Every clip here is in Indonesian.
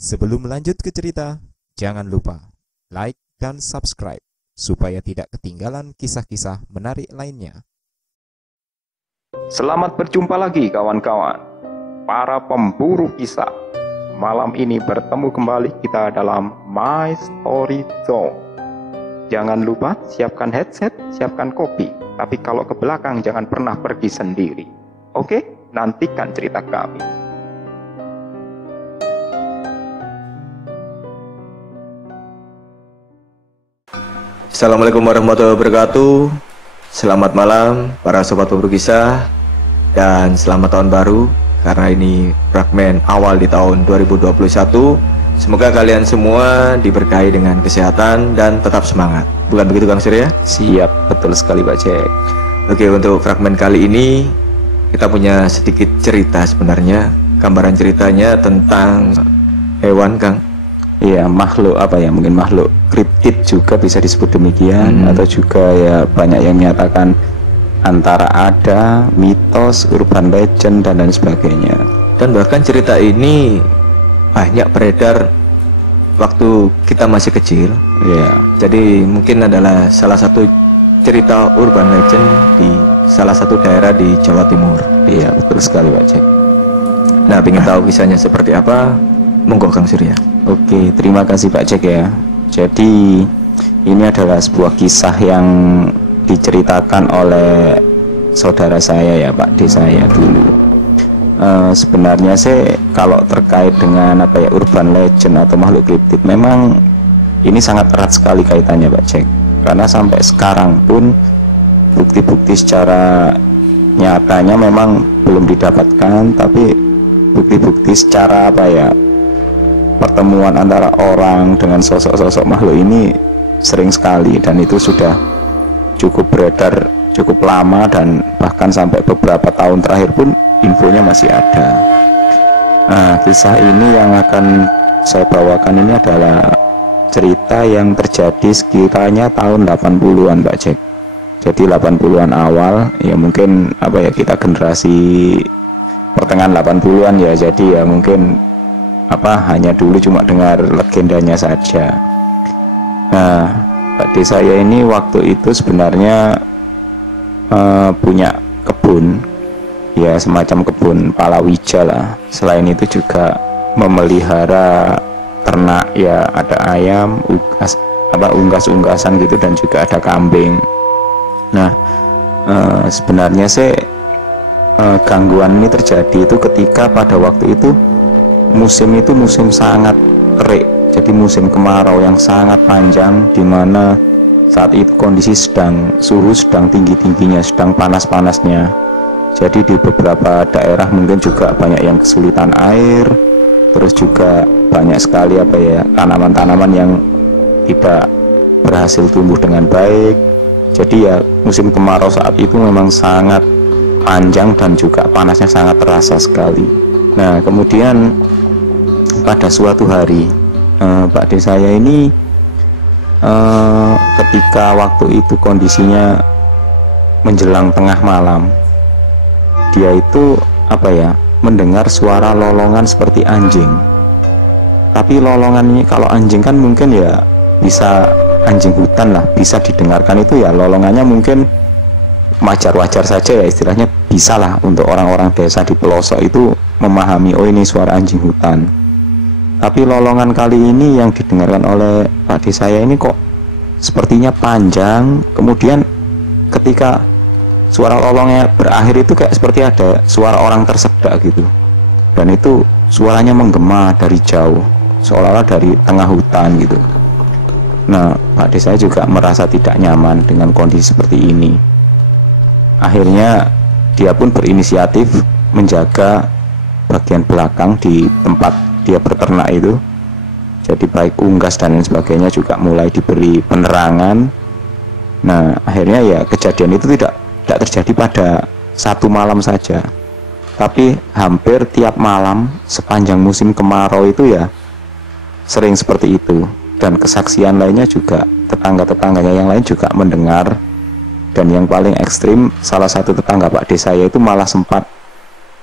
Sebelum lanjut ke cerita, jangan lupa like dan subscribe supaya tidak ketinggalan kisah-kisah menarik lainnya. Selamat berjumpa lagi kawan-kawan, para pemburu kisah. Malam ini bertemu kembali kita dalam My Story Zone. Jangan lupa siapkan headset, siapkan kopi. Tapi kalau ke belakang jangan pernah pergi sendiri. Oke, nantikan cerita kami. Assalamualaikum warahmatullahi wabarakatuh. Selamat malam para sobat pemburu kisah, dan selamat tahun baru, karena ini fragmen awal di tahun 2021. Semoga kalian semua diberkahi dengan kesehatan dan tetap semangat. Bukan begitu Kang Surya? Siap, betul sekali Pak Jack. Oke, untuk fragmen kali ini kita punya sedikit cerita sebenarnya. Gambaran ceritanya tentang hewan, Kang. Iya, makhluk apa ya, mungkin makhluk kriptid juga bisa disebut demikian. Atau juga ya banyak yang menyatakan antara ada, mitos, urban legend, dan lain sebagainya. Dan bahkan cerita ini banyak beredar waktu kita masih kecil. Iya. Jadi mungkin adalah salah satu cerita urban legend di salah satu daerah di Jawa Timur. Iya, betul sekali Pak Jack. Nah, ingin tahu kisahnya seperti apa? Monggo Kang Surya. Oke, terima kasih Pak Jack ya. Jadi ini adalah sebuah kisah yang diceritakan oleh saudara saya ya, Pak D saya dulu. Sebenarnya sih kalau terkait dengan apa ya, urban legend atau makhluk kriptid, memang ini sangat erat sekali kaitannya Pak Jack. Karena sampai sekarang pun bukti-bukti secara nyatanya memang belum didapatkan, tapi bukti-bukti secara apa ya, pertemuan antara orang dengan sosok-sosok makhluk ini sering sekali, dan itu sudah cukup beredar cukup lama, dan bahkan sampai beberapa tahun terakhir pun infonya masih ada. Nah, kisah ini yang akan saya bawakan ini adalah cerita yang terjadi sekiranya tahun 80-an Pak Jack. Jadi 80-an awal, ya mungkin apa ya, kita generasi pertengahan 80-an ya, jadi ya mungkin apa, hanya dulu cuma dengar legendanya saja. Nah, Pak D saya ini waktu itu sebenarnya punya kebun, ya semacam kebun palawija lah. Selain itu juga memelihara ternak, ya ada ayam, unggas-unggasan gitu, dan juga ada kambing. Nah, sebenarnya sih gangguan ini terjadi itu ketika pada waktu itu musim itu musim sangat terik, jadi musim kemarau yang sangat panjang, di mana saat itu kondisi suhu sedang tinggi-tingginya, sedang panas-panasnya. Jadi di beberapa daerah mungkin juga banyak yang kesulitan air, terus juga banyak sekali apa ya, tanaman-tanaman yang tidak berhasil tumbuh dengan baik. Jadi ya musim kemarau saat itu memang sangat panjang dan juga panasnya sangat terasa sekali. Nah, kemudian pada suatu hari Pak D saya ini ketika waktu itu kondisinya menjelang tengah malam, dia itu apa ya, mendengar suara lolongan seperti anjing. Tapi lolongan ini, kalau anjing kan mungkin ya bisa anjing hutan lah, bisa didengarkan, itu ya lolongannya mungkin wajar-wajar saja ya, istilahnya bisa lah untuk orang-orang desa di pelosok itu memahami, oh ini suara anjing hutan. Tapi lolongan kali ini yang didengarkan oleh Pak D saya ini kok sepertinya panjang. Kemudian ketika suara lolongnya berakhir itu kayak seperti ada suara orang tersedak gitu, dan itu suaranya menggema dari jauh, seolah-olah dari tengah hutan gitu. Nah, Pak D saya juga merasa tidak nyaman dengan kondisi seperti ini. Akhirnya dia pun berinisiatif menjaga bagian belakang di tempat dia berternak itu. Jadi baik unggas dan lain sebagainya juga mulai diberi penerangan. Nah, akhirnya ya kejadian itu tidak terjadi pada satu malam saja, tapi hampir tiap malam sepanjang musim kemarau itu ya sering seperti itu. Dan kesaksian lainnya juga, tetangga-tetangganya yang lain juga mendengar. Dan yang paling ekstrim, salah satu tetangga Pak D saya itu malah sempat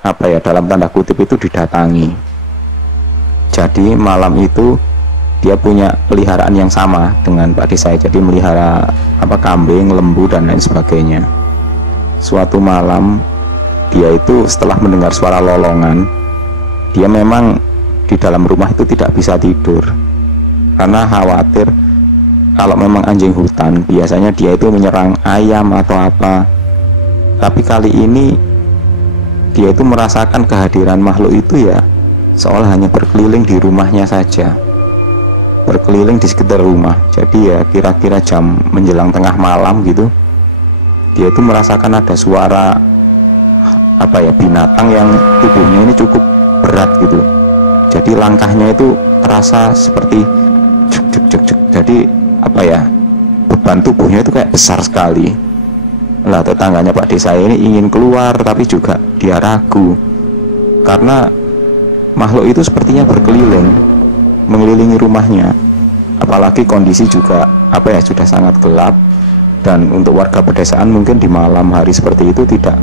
apa ya, dalam tanda kutip itu didatangi. Jadi malam itu dia punya peliharaan yang sama dengan Pak De saya, jadi melihara kambing, lembu dan lain sebagainya. Suatu malam dia itu setelah mendengar suara lolongan, dia memang di dalam rumah itu tidak bisa tidur karena khawatir kalau memang anjing hutan biasanya dia itu menyerang ayam atau apa. Tapi kali ini dia itu merasakan kehadiran makhluk itu ya seolah hanya berkeliling di rumahnya saja, berkeliling di sekitar rumah. Jadi ya kira-kira jam menjelang tengah malam gitu, dia itu merasakan ada suara binatang yang tubuhnya ini cukup berat gitu. Jadi langkahnya itu terasa seperti cek. Jadi beban tubuhnya itu kayak besar sekali. Lah tetangganya Pak De saya ini ingin keluar tapi juga dia ragu karena makhluk itu sepertinya berkeliling mengelilingi rumahnya. Apalagi kondisi juga sudah sangat gelap, dan untuk warga pedesaan mungkin di malam hari seperti itu tidak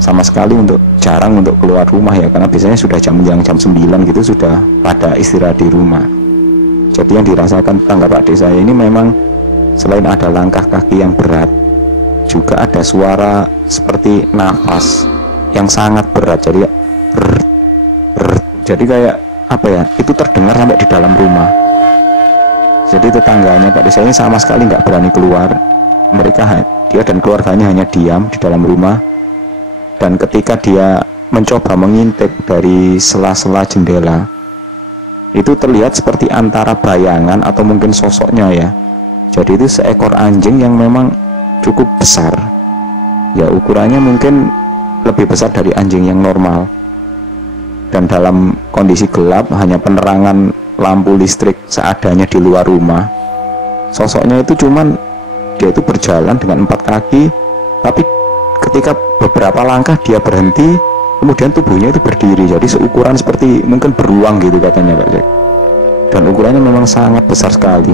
sama sekali jarang untuk keluar rumah ya, karena biasanya sudah jam 9 gitu sudah pada istirahat di rumah. Jadi yang dirasakan tetangga Pak De saya ini memang selain ada langkah kaki yang berat, juga ada suara seperti nafas yang sangat berat. Jadi jadi kayak itu terdengar sampai di dalam rumah. Jadi tetangganya Pak De saya ini sama sekali nggak berani keluar. Dia dan keluarganya hanya diam di dalam rumah. Dan ketika dia mencoba mengintip dari sela-sela jendela, itu terlihat seperti antara bayangan atau mungkin sosoknya ya. Jadi itu seekor anjing yang memang cukup besar ya, ukurannya mungkin lebih besar dari anjing yang normal. Dan dalam kondisi gelap, hanya penerangan lampu listrik seadanya di luar rumah, sosoknya itu dia itu berjalan dengan 4 kaki, tapi ketika beberapa langkah dia berhenti, kemudian tubuhnya itu berdiri. Jadi seukuran seperti mungkin beruang gitu katanya Pak Jack, dan ukurannya memang sangat besar sekali.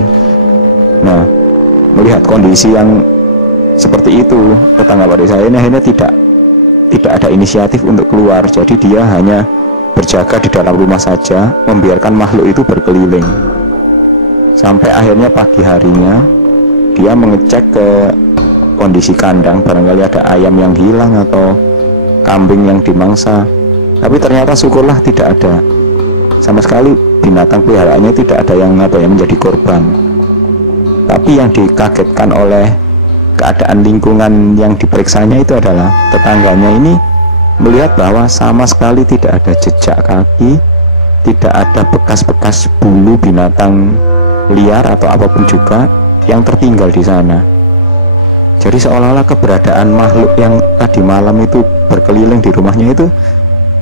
Nah, melihat kondisi yang seperti itu, tetangga Pak De saya ini akhirnya tidak ada inisiatif untuk keluar. Jadi dia hanya berjaga di dalam rumah saja, membiarkan makhluk itu berkeliling. Sampai akhirnya pagi harinya dia mengecek ke kondisi kandang, barangkali ada ayam yang hilang atau kambing yang dimangsa. Tapi ternyata syukurlah tidak ada sama sekali, binatang peliharaannya tidak ada yang menjadi korban. Tapi yang dikagetkan oleh keadaan lingkungan yang diperiksanya itu adalah tetangganya ini melihat bahwa sama sekali tidak ada jejak kaki, tidak ada bekas-bekas bulu binatang liar atau apapun juga yang tertinggal di sana. Jadi seolah-olah keberadaan makhluk yang tadi malam itu berkeliling di rumahnya itu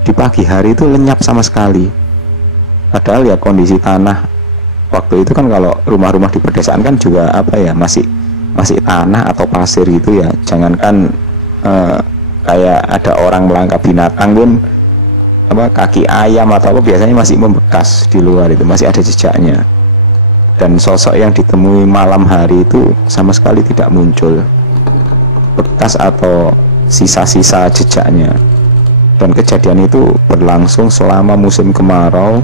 di pagi hari itu lenyap sama sekali. Padahal ya kondisi tanah waktu itu kan, kalau rumah-rumah di pedesaan kan juga masih tanah atau pasir gitu ya. Jangankan kayak ada orang melangkah binatang pun, kaki ayam atau apa biasanya masih membekas di luar, itu masih ada jejaknya. Dan sosok yang ditemui malam hari itu sama sekali tidak muncul bekas atau sisa-sisa jejaknya. Dan kejadian itu berlangsung selama musim kemarau.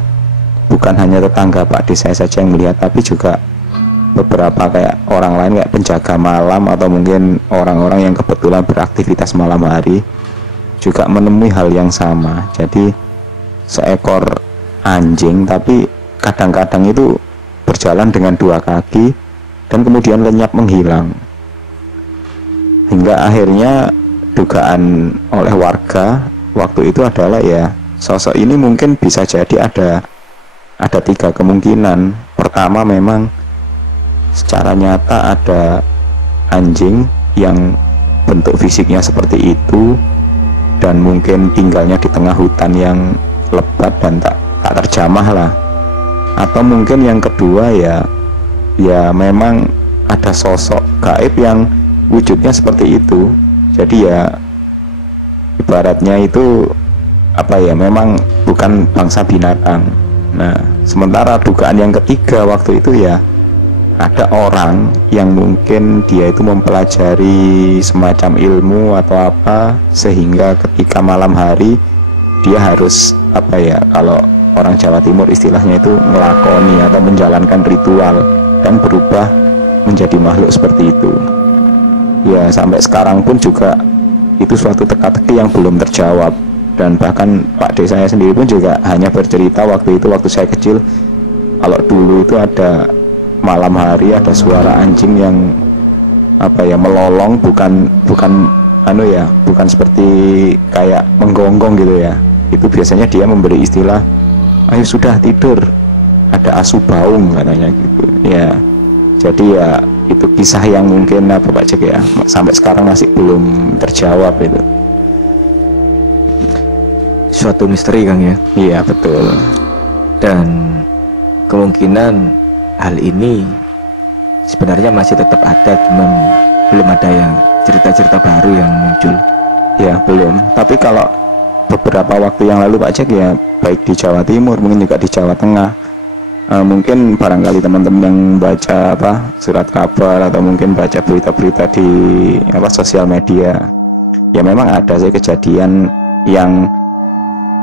Bukan hanya tetangga Pak De saya saja yang melihat, tapi juga beberapa kayak orang lain, kayak penjaga malam atau mungkin orang-orang yang kebetulan beraktivitas malam hari juga menemui hal yang sama. Jadi seekor anjing tapi kadang-kadang itu berjalan dengan 2 kaki dan kemudian lenyap menghilang. Hingga akhirnya dugaan oleh warga waktu itu adalah ya sosok ini mungkin bisa jadi ada 3 kemungkinan. Pertama, memang secara nyata ada anjing yang bentuk fisiknya seperti itu dan mungkin tinggalnya di tengah hutan yang lebat dan tak terjamah lah. Atau mungkin yang kedua ya memang ada sosok gaib yang wujudnya seperti itu. Jadi ya ibaratnya itu memang bukan bangsa binatang. Nah, sementara dugaan yang ketiga waktu itu ya ada orang yang mungkin dia itu mempelajari semacam ilmu atau apa, sehingga ketika malam hari dia harus kalau orang Jawa Timur istilahnya itu ngelakoni atau menjalankan ritual dan berubah menjadi makhluk seperti itu. Ya sampai sekarang pun juga itu suatu teka-teki yang belum terjawab, dan bahkan Pak D saya sendiri pun juga hanya bercerita waktu saya kecil, kalau dulu itu ada malam hari ada suara anjing yang melolong, bukan bukan seperti kayak menggonggong gitu ya. Itu biasanya dia memberi istilah, ayo sudah tidur, ada asu baung katanya gitu ya. Jadi ya itu kisah yang mungkin Pak Jack ya sampai sekarang masih belum terjawab itu. Suatu misteri Kang ya. Iya betul. Dan kemungkinan hal ini sebenarnya masih tetap ada, cuman belum ada yang cerita-cerita baru yang muncul. Ya belum. Tapi kalau beberapa waktu yang lalu Pak Jack ya, baik di Jawa Timur mungkin juga di Jawa Tengah, mungkin barangkali teman-teman yang baca surat kabar atau mungkin baca berita-berita di sosial media, ya memang ada sih kejadian yang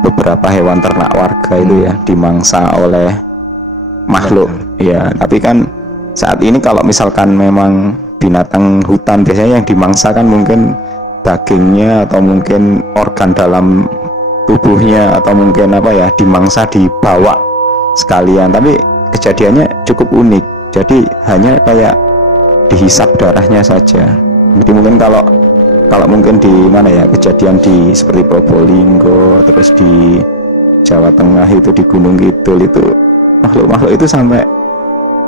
beberapa hewan ternak warga itu ya dimangsa oleh makhluk ya. Tapi kan saat ini kalau misalkan memang binatang hutan biasanya yang dimangsa kan mungkin dagingnya atau mungkin organ dalam tubuhnya atau mungkin dimangsa dibawa sekalian. Tapi kejadiannya cukup unik, jadi hanya kayak dihisap darahnya saja. Jadi mungkin kalau mungkin di mana ya, kejadian di seperti Probolinggo, terus di Jawa Tengah itu di Gunung Kidul, itu makhluk-makhluk itu sampai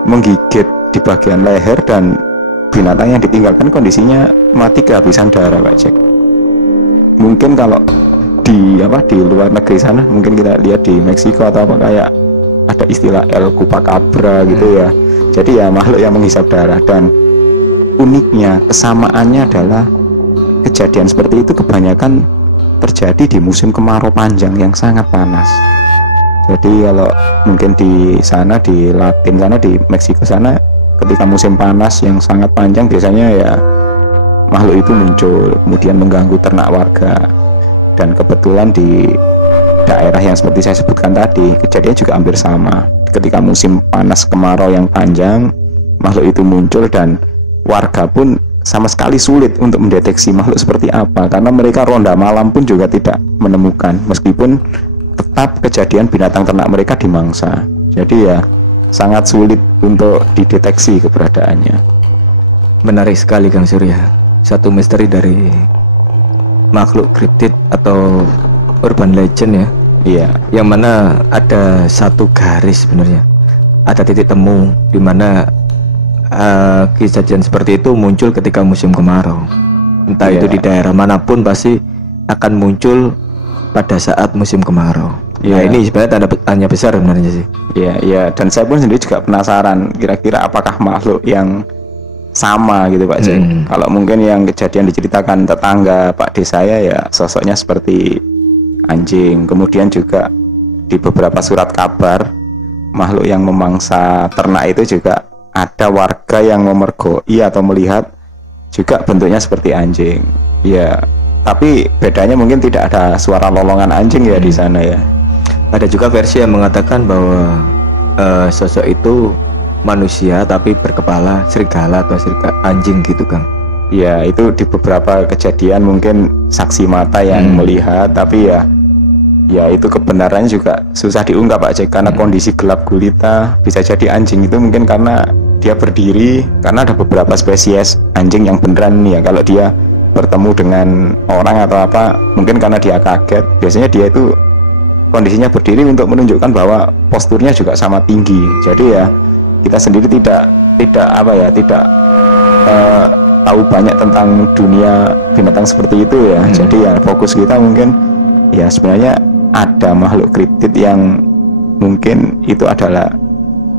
menggigit di bagian leher, dan binatang yang ditinggalkan kondisinya mati kehabisan darah Pak Jack. Mungkin kalau di luar negeri sana, mungkin kita lihat di Meksiko atau kayak ada istilah El Chupacabra gitu ya. Jadi ya makhluk yang menghisap darah. Dan uniknya kesamaannya adalah kejadian seperti itu kebanyakan terjadi di musim kemarau panjang yang sangat panas. Jadi kalau mungkin di sana, di Latin sana, di Meksiko sana, ketika musim panas yang sangat panjang biasanya ya makhluk itu muncul kemudian mengganggu ternak warga. Dan kebetulan di daerah yang seperti saya sebutkan tadi, kejadian juga hampir sama. Ketika musim panas kemarau yang panjang, makhluk itu muncul dan warga pun sama sekali sulit untuk mendeteksi makhluk seperti apa, karena mereka ronda malam pun juga tidak menemukan, meskipun tetap kejadian binatang ternak mereka dimangsa. Jadi ya sangat sulit untuk dideteksi keberadaannya. Menarik sekali Kang Surya. Satu misteri dari makhluk kriptid atau urban legend ya. Iya. Yang mana ada satu garis sebenarnya, ada titik temu di mana kejadian seperti itu muncul ketika musim kemarau. Entah itu di daerah manapun pasti akan muncul pada saat musim kemarau. Ya ini sebenarnya tanya besar sebenarnya sih. Iya. Dan saya pun sendiri juga penasaran, kira-kira apakah makhluk yang sama gitu Pak Jack. Kalau mungkin yang kejadian diceritakan tetangga Pak D saya ya sosoknya seperti anjing. Kemudian juga di beberapa surat kabar makhluk yang memangsa ternak itu juga ada warga yang memergoi atau melihat juga bentuknya seperti anjing. Ya, tapi bedanya mungkin tidak ada suara lolongan anjing ya di sana ya. Ada juga versi yang mengatakan bahwa sosok itu manusia tapi berkepala serigala atau anjing gitu Kang. Ya itu di beberapa kejadian mungkin saksi mata yang melihat, tapi ya itu kebenarannya juga susah diungkap Pak Jack, karena kondisi gelap gulita. Bisa jadi anjing itu mungkin karena dia berdiri, karena ada beberapa spesies anjing yang beneran nih ya, kalau dia bertemu dengan orang atau apa, mungkin karena dia kaget, biasanya dia itu kondisinya berdiri untuk menunjukkan bahwa posturnya juga sama tinggi. Jadi ya kita sendiri tidak tahu banyak tentang dunia binatang seperti itu ya. Jadi ya fokus kita mungkin ya sebenarnya ada makhluk kriptid yang mungkin itu adalah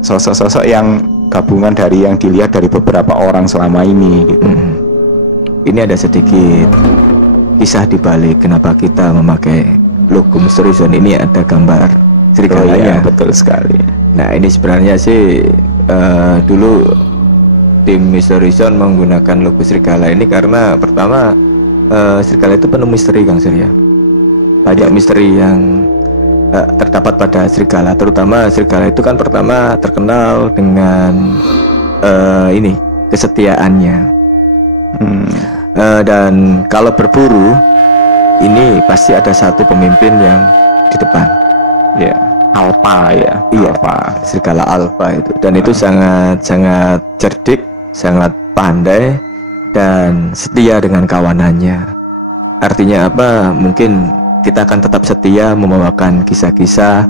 sosok-sosok yang gabungan dari yang dilihat dari beberapa orang selama ini gitu. Ini ada sedikit kisah di balik kenapa kita memakai logo Mystery Zone ini, ada gambar serigalanya. Betul sekali. Nah ini sebenarnya sih dulu tim Mystery Zone menggunakan logo serigala ini karena pertama serigala itu penuh misteri Kang Surya. Banyak misteri yang terdapat pada serigala, terutama serigala itu kan pertama terkenal dengan ini kesetiaannya. Dan kalau berburu ini pasti ada satu pemimpin yang di depan. Ya, alfa ya. Iya, serigala alfa itu. Dan itu sangat cerdik, sangat pandai dan setia dengan kawanannya. Artinya apa? Mungkin kita akan tetap setia membawakan kisah-kisah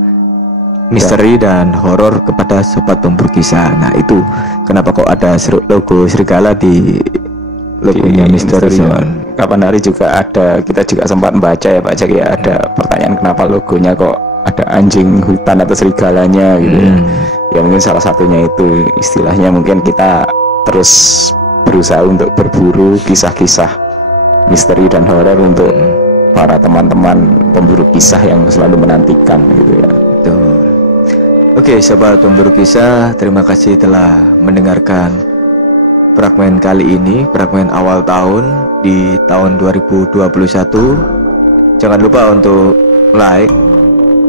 misteri dan horor kepada sobat pemburu kisah. Nah, itu kenapa kok ada logo serigala di logonya Misteri Zone. Kapan hari juga ada, kita juga sempat membaca ya Pak Jack ya, ada pertanyaan kenapa logonya kok ada anjing hutan atau serigalanya gitu ya. Ya mungkin salah satunya itu, istilahnya mungkin kita terus berusaha untuk berburu kisah-kisah misteri dan horor untuk para teman-teman pemburu kisah yang selalu menantikan gitu ya. Betul. Oke, sobat pemburu kisah, terima kasih telah mendengarkan fragmen kali ini, fragmen awal tahun di tahun 2021. Jangan lupa untuk like,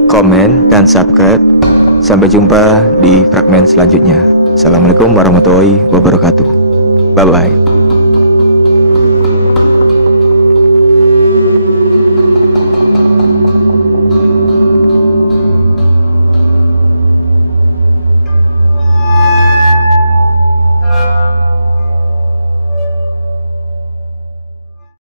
komen, dan subscribe. Sampai jumpa di fragmen selanjutnya. Assalamualaikum warahmatullahi wabarakatuh. Bye bye.